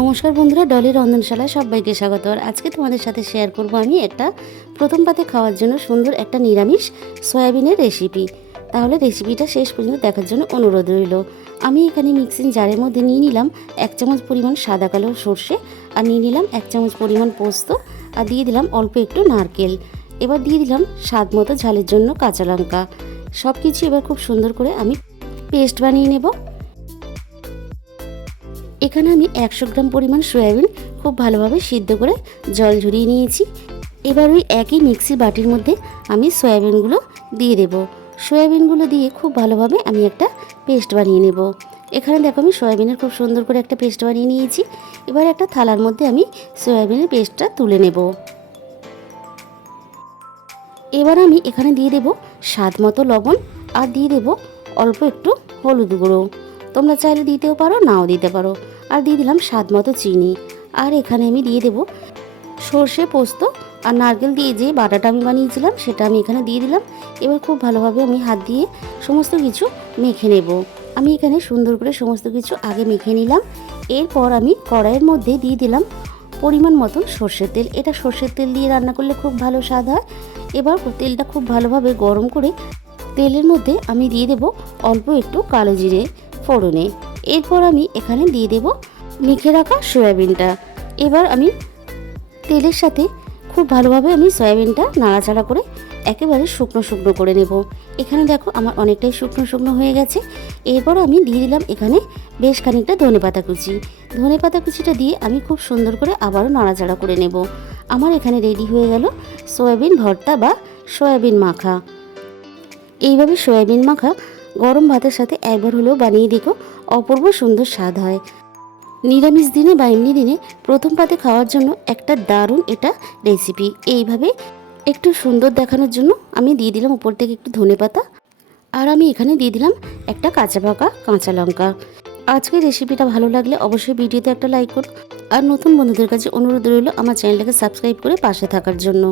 নমস্কার বন্ধুরা, ডলির রন্ধনশালায় সবাইকে স্বাগত। আর আজকে তোমাদের সাথে শেয়ার করব আমি একটা প্রথম পাতে খাওয়ার জন্য সুন্দর একটা নিরামিষ সয়াবিনের রেসিপি। তাহলে রেসিপিটা শেষ পর্যন্ত দেখার জন্য অনুরোধ রইল। আমি এখানে মিক্সিং জারের মধ্যে নিয়ে নিলাম 1 চামচ পরিমাণ সাদা কালো সর্ষে, আর নিয়ে নিলাম 1 চামচ পরিমাণ পোস্ত, আর দিয়ে দিলাম অল্প একটু নারকেল। এবার দিয়ে দিলাম স্বাদ মতো ঝালের জন্য কাঁচা লঙ্কা। সব কিছু এবার খুব সুন্দর করে আমি পেস্ট বানিয়ে নেব। এখানে আমি 100 গ্রাম পরিমাণ সয়াবিন খুব ভালোভাবে সিদ্ধ করে জল ঝরিয়ে নিয়েছি। এবার ওই একই মিক্সি বাটির মধ্যে আমি সয়াবিনগুলো দিয়ে দেব। সয়াবিনগুলো দিয়ে খুব ভালোভাবে আমি একটা পেস্ট বানিয়ে নেব। এখানে দেখো আমি সয়াবিনের খুব সুন্দর করে একটা পেস্ট বানিয়ে নিয়েছি। এবার একটা থালার মধ্যে আমি সয়াবিনের পেস্টটা তুলে নেব। এবার আমি এখানে দিয়ে দেব স্বাদ মতো লবণ, আর দিয়ে দেব অল্প একটু হলুদ গুঁড়ো। তোমরা চাইলে দিতেও পারো, নাও দিতে পারো। আর দিয়ে দিলাম স্বাদ মতো চিনি। আর এখানে আমি দিয়ে দেব সর্ষে, পোস্ত আর নারকেল দিয়ে যে বাটাটা আমি বানিয়েছিলাম সেটা আমি এখানে দিয়ে দিলাম। এবার খুব ভালোভাবে আমি হাত দিয়ে সমস্ত কিছু মেখে নেব। আমি এখানে সুন্দর করে সমস্ত কিছু আগে মেখে নিলাম। এরপর আমি কড়াইয়ের মধ্যে দিয়ে দিলাম পরিমাণ মতন সর্ষের তেল। এটা সর্ষের তেল দিয়ে রান্না করলে খুব ভালো স্বাদ হয়। এবার তেলটা খুব ভালোভাবে গরম করে তেলের মধ্যে আমি দিয়ে দেব অল্প একটু কালো জিরে ফোড়নে। এরপর আমি এখানে দিয়ে দেব মেখে রাখা সয়াবিনটা। এবার আমি তেলের সাথে খুব ভালোভাবে আমি সয়াবিনটা নাড়াচাড়া করে একেবারে শুকনো শুকনো করে নেব। এখানে দেখো আমার অনেকটাই শুকনো শুকনো হয়ে গেছে। এরপর আমি দিয়ে দিলাম এখানে বেশ খানিকটা ধনেপাতা কুচি। ধনেপাতা কুচিটা দিয়ে আমি খুব সুন্দর করে আবারও নাড়াচাড়া করে নেব। আমার এখানে রেডি হয়ে গেল সয়াবিন ভর্তা বা সয়াবিন মাখা। এইভাবে সয়াবিন মাখা গরম ভাতের সাথে একবার হলেও বানিয়ে দেখো, অপূর্ব সুন্দর স্বাদ হয়। নিরামিষ দিনে বা এমনি দিনে প্রথম পাতে খাওয়ার জন্য একটা দারুণ এটা রেসিপি। এইভাবে একটু সুন্দর দেখানোর জন্য আমি দিয়ে দিলাম উপর থেকে একটু ধনেপাতা, আর আমি এখানে দিয়ে দিলাম একটা কাঁচা পাকা কাঁচা লঙ্কা। আজকের রেসিপিটা ভালো লাগলে অবশ্যই ভিডিওতে একটা লাইক করো, আর নতুন বন্ধুদের কাছে অনুরোধ রইল আমার চ্যানেলটাকে সাবস্ক্রাইব করে পাশে থাকার জন্য।